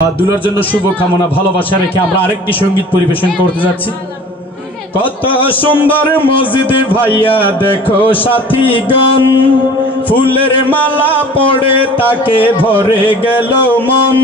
দুলার জন্য শুভকামনা ভালোবাসা রেখে আমরা আরেকটি সঙ্গীত পরিবেশন করতে যাচ্ছি। কত সুন্দর মসজিদ ভাইয়া দেখো সাথী গান, ফুলের মালা পড়ে তাকে ভরে গেল মন,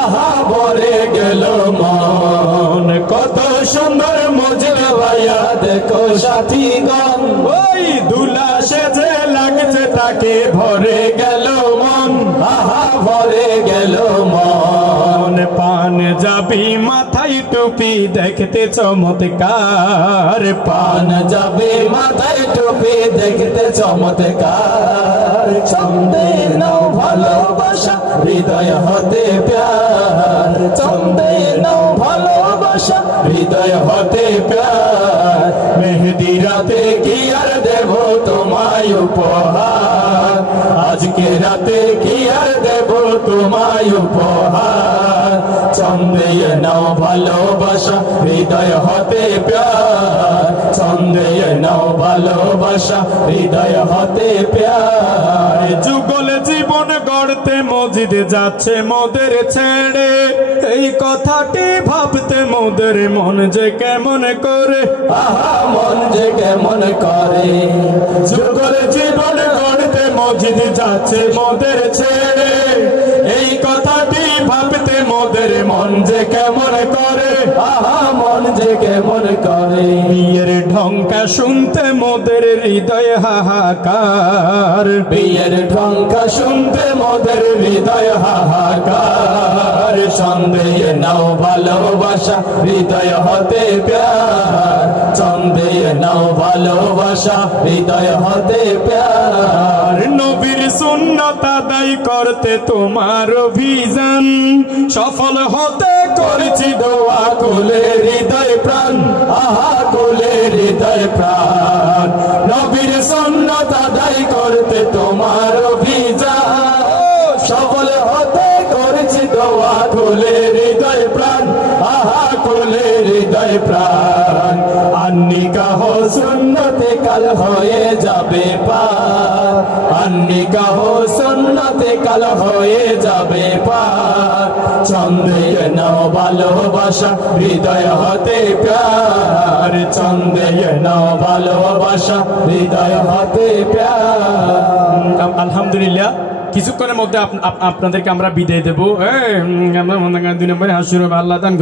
আহা ভরে গেল মন। কত সুন্দর মসজিদ ভাইয়া দেখো সাথী গান, ওই দুলা সেজে লাগছে তাকে ভরে গেল মন, আহা ভরে গেল মন। পান যাবি মাথায় টুপি দেখতে চমৎকার, পান যাবে মাথায় টুপি দেখতে চমৎকার। ছন্দে নাও ভালোবাসা হৃদয় হতে প্যার, ছন্দে নাও ভালোবাসা হৃদয় হতে প্যার। মেহেদি রাতে কি আর দেব তোমায় উপহার, আজকে রাতে কি আর দেব তোমায় উপহার। ছন্দে নাও ভালোবাসা হৃদয় হতে প্যার, ছন্দে নাও ভালোবাসা হৃদয় হতে প্যার। যুগল জীবন গড়তে মসজিদ যাচ্ছে মোদের ছেড়ে, এই কথাটি ভাবতে মোদের মন যে কেমন করে, আহা মন যে কেমন করে। যুগল জীবন গড়তে মসজিদ যাচ্ছে মোদের ছেড়ে, এই কথাটি ভাবতে মোদের মন যে কেমন করে, আহা মন যে কেমন করে। বিয়ের ঢঙ্কা শুনতে মোদের হৃদয় হাহাকার, বিয়ের ঢঙ্কা শুনতে মোদের হৃদয় হাহাকার। সন্দেহ নাও ভালোবাসা হৃদয় হতে প্যার, সন্দেহ নাও ভালোবাসা হৃদয় হতে প্যার। নবীর সুন্নাত আদায় করতে তোমার অভিযান, সফল হতে করেছি দোয়া কোলে হৃদয় প্রাণ, আহা কোলে হৃদয় প্রাণ। নবীর সুন্নাত আদায় করতে তোমার অভিযান, সফল হতে করেছি দোয়া কোলে হৃদয় প্রাণ, আহা কোলে হৃদয় প্রাণ। আন্নিকাহ সুন্নতে কাল হয়ে যাবে পার, আন্নিকাহ সুন্নতে কাল হয়ে যাবে পার। ছন্দে নাও ভালোবাসা হৃদয় হতে প্যার, ছন্দে নাও ভালোবাসা হৃদয় হতে প্যার। আলহামদুলিল্লাহ, কিছুক্ষণের মধ্যে আপনাদেরকে আমরা বিদায় দেবো। 2 নম্বরে হাসির আল্লাহ দান।